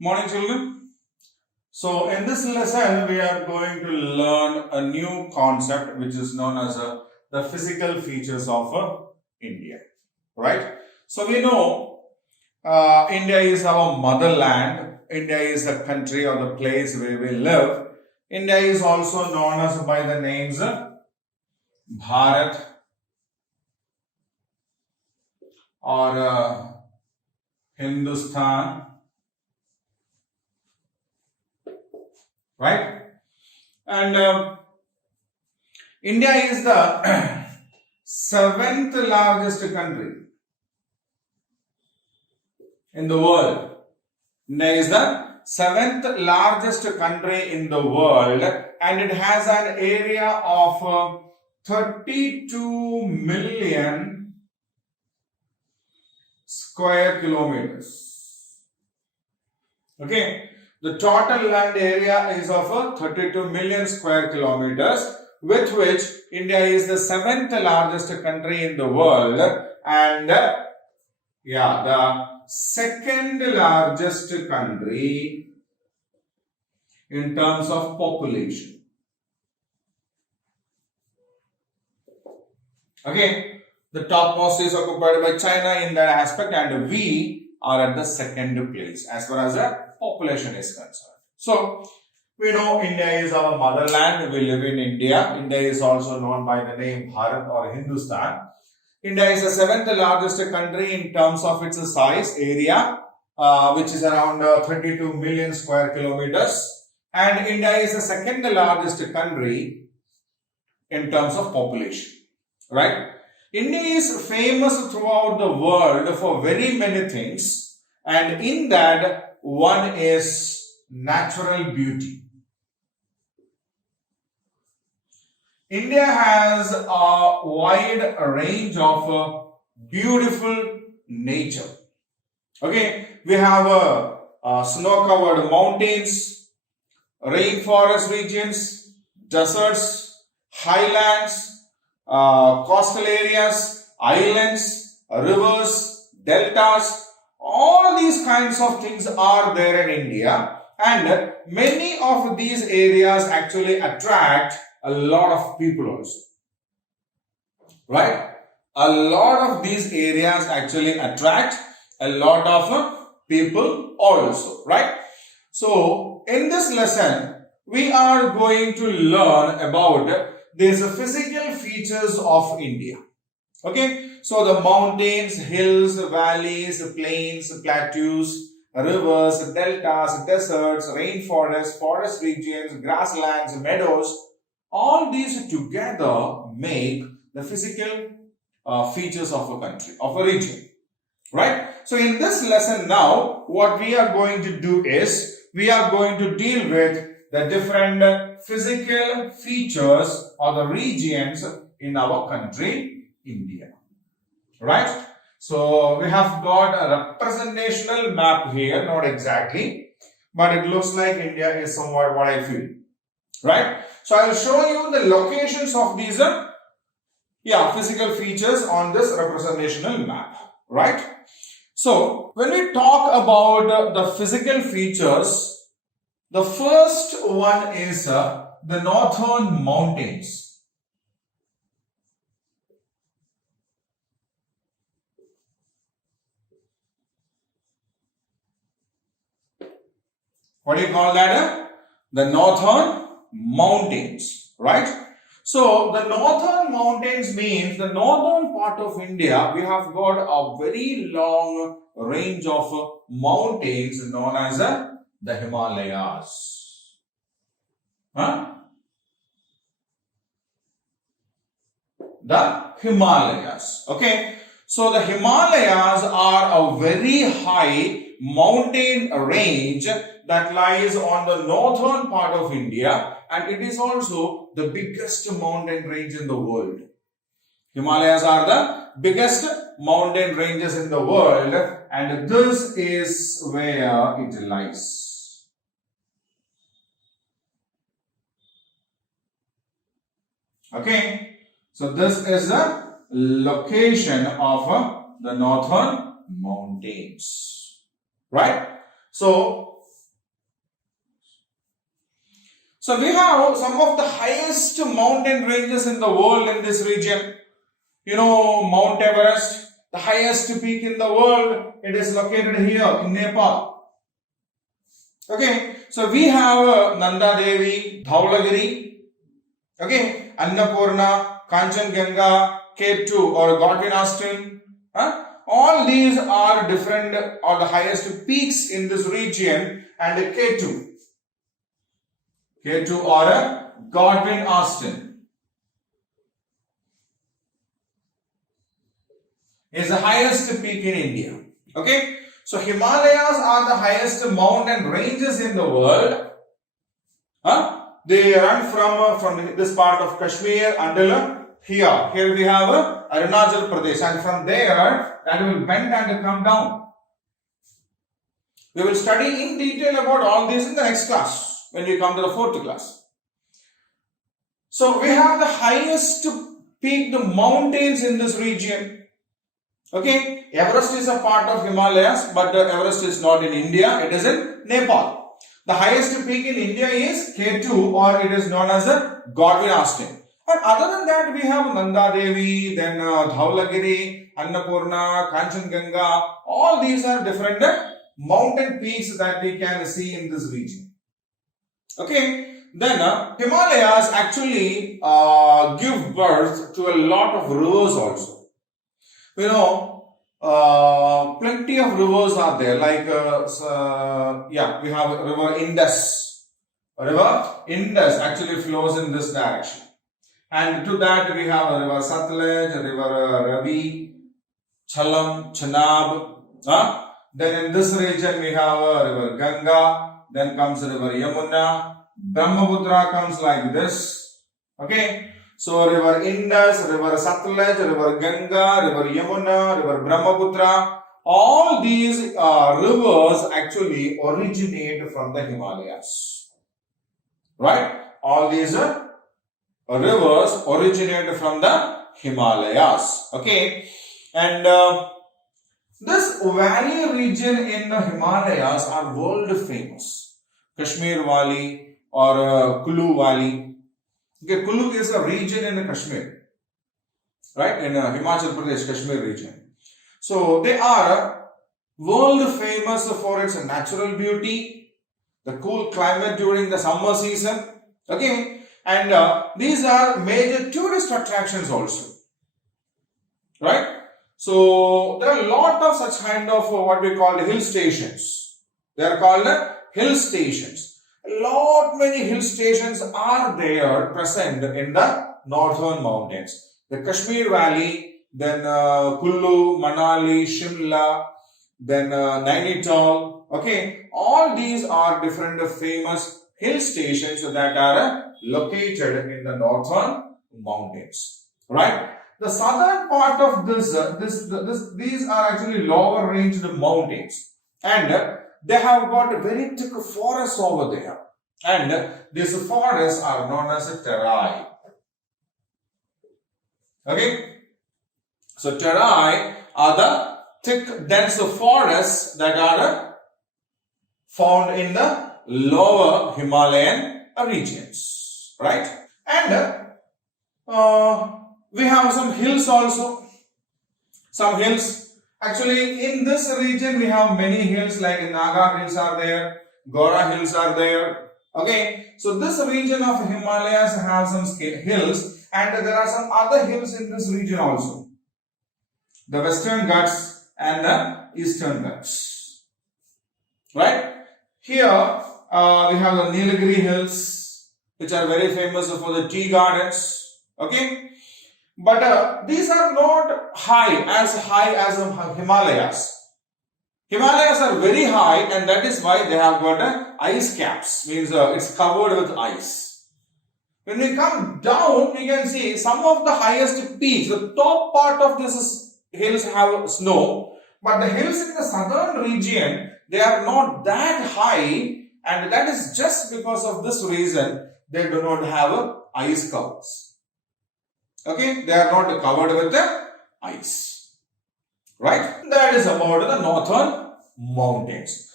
Morning, children. So, in this lesson, we are going to learn a new concept which is known as the physical features of India. Right? So, we know India is our motherland. India is the country or the place where we live. India is also known as by the names Bharat or Hindustan. Right? And India is the seventh largest country in the world. India is the seventh largest country in the world, and it has an area of 32 million square kilometers. Okay. The total land area is of 32 million square kilometers, with which India is the seventh largest country in the world and the second largest country in terms of population. Okay, the topmost is occupied by China in that aspect, and we are at the second place as far as the population is concerned. So, we know India is our motherland. We live in India. India is also known by the name Bharat or Hindustan. India is the seventh largest country in terms of its size, area, which is around 32 million square kilometers. And India is the second largest country in terms of population. Right? India is famous throughout the world for very many things, and in that one is natural beauty. India has a wide range of beautiful nature. Okay, we have snow-covered mountains, rainforest regions, deserts, highlands, coastal areas, islands, rivers, deltas. All these kinds of things are there in India, and many of these areas actually attract a lot of people also. Right? A lot of these areas actually attract a lot of people also. Right? So, in this lesson, we are going to learn about these physical features of India. Okay, so the mountains, hills, valleys, plains, plateaus, rivers, deltas, deserts, rainforests, forest regions, grasslands, meadows, all these together make the physical features of a country, of a region. Right? So in this lesson now, what we are going to do is, we are going to deal with the different physical features or the regions in our country, India. Right? So we have got a representational map here, not exactly, but it looks like India is somewhat what I feel. Right? So I will show you the locations of these physical features on this representational map. Right? So when we talk about the physical features, the first one is the northern mountains. What do you call that? The northern mountains, right? So, the northern mountains means the northern part of India, we have got a very long range of mountains known as the Himalayas. Huh? The Himalayas. Okay. So, the Himalayas are a very high mountain range that lies on the northern part of India, and it is also the biggest mountain range in the world. Himalayas are the biggest mountain ranges in the world, and this is where it lies. Okay, so this is the location of the northern mountains, right? So So we have some of the highest mountain ranges in the world in this region. You know, Mount Everest, the highest peak in the world. It is located here in Nepal. Okay, so we have Nanda Devi, Dhaulagiri, okay, Annapurna, Kanchenjunga, K2 or Godwin Austen. All these are different or the highest peaks in this region, and K2 or Godwin Austen is the highest peak in India. Okay. So Himalayas are the highest mountain ranges in the world. They run from this part of Kashmir until here. Here we have Arunachal Pradesh, and from there that will bend and come down. We will study in detail about all this in the next class when we come to the 4th class. So we have the highest peaked mountains in this region. Okay, Everest is a part of Himalayas, but Everest is not in India, it is in Nepal. The highest peak in India is K2, or it is known as a Godwin Austen. And other than that, we have Nanda Devi, then Dhaulagiri, Annapurna, Kanchenjunga. All these are different mountain peaks that we can see in this region. Okay, then Himalayas actually give birth to a lot of rivers also. You know, plenty of rivers are there, like we have river Indus. River Indus actually flows in this direction, and to that we have river Satluj, river Ravi, Jhelum, Chenab. Then in this region we have river Ganga. Then comes river Yamuna. Brahmaputra comes like this. Okay. So river Indus, river Satluj, river Ganga, river Yamuna, river Brahmaputra, all these rivers actually originate from the Himalayas. Right? All these rivers originate from the Himalayas. Okay? And this valley region in the Himalayas are world famous. Kashmir Valley or Kulu Valley. Okay, Kulu is a region in Kashmir, right? In Himachal Pradesh, Kashmir region. So they are world famous for its natural beauty, the cool climate during the summer season. Okay, and these are major tourist attractions also, right? So there are a lot of such kind of what we call hill stations. They are called hill stations. Many hill stations are there present in the northern mountains. The Kashmir Valley, then Kullu, Manali, Shimla, then Nainital. Okay, all these are different famous hill stations that are located in the northern mountains. Right? The southern part of these are actually lower ranged mountains, and they have got very thick forests over there, and these forests are known as terai. Okay, so terai are the thick, dense forests that are found in the lower Himalayan regions, right? And we have some hills also. Some hills. Actually, in this region, we have many hills, like Naga hills are there, Gora hills are there. Okay, so this region of Himalayas have some hills, and there are some other hills in this region also. The Western Ghats and the Eastern Ghats. Right? Here, we have the Nilgiri hills, which are very famous for the tea gardens. Okay. But these are not high as Himalayas. Himalayas are very high, and that is why they have got ice caps, means it's covered with ice. When we come down, we can see some of the highest peaks. The top part of this hills have snow, but the hills in the southern region, they are not that high, and that is just because of this reason they do not have ice covers. Okay, they are not covered with the ice, right? That is about the northern mountains.